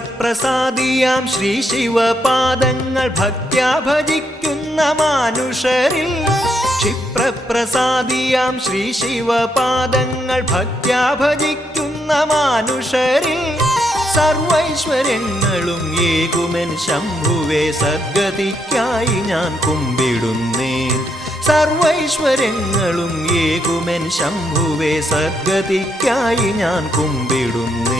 ക്ഷിപ്രപ്രസാദിയാം ശ്രീ ശിവപാദങ്ങൾ ഭക്ത്യാ ഭജിക്കുന്ന മാനുഷരിൽ ക്ഷിപ്രപ്രസാദിയാം ശ്രീ ശിവപാദങ്ങൾ ഭക്ത്യാ ഭജിക്കുന്ന മാനുഷരിൽ സർവൈശ്വര്യങ്ങളും ഏകുമെൻ ശംഭുവേ സദ്ഗതിക്കായി ഞാൻ കുമ്പിടുന്നേൻ സർവൈശ്വര്യങ്ങളും ഏകുമെൻ ശംഭുവേ സദ്ഗതിക്കായി ഞാൻ കുമ്പിടുന്നേൻ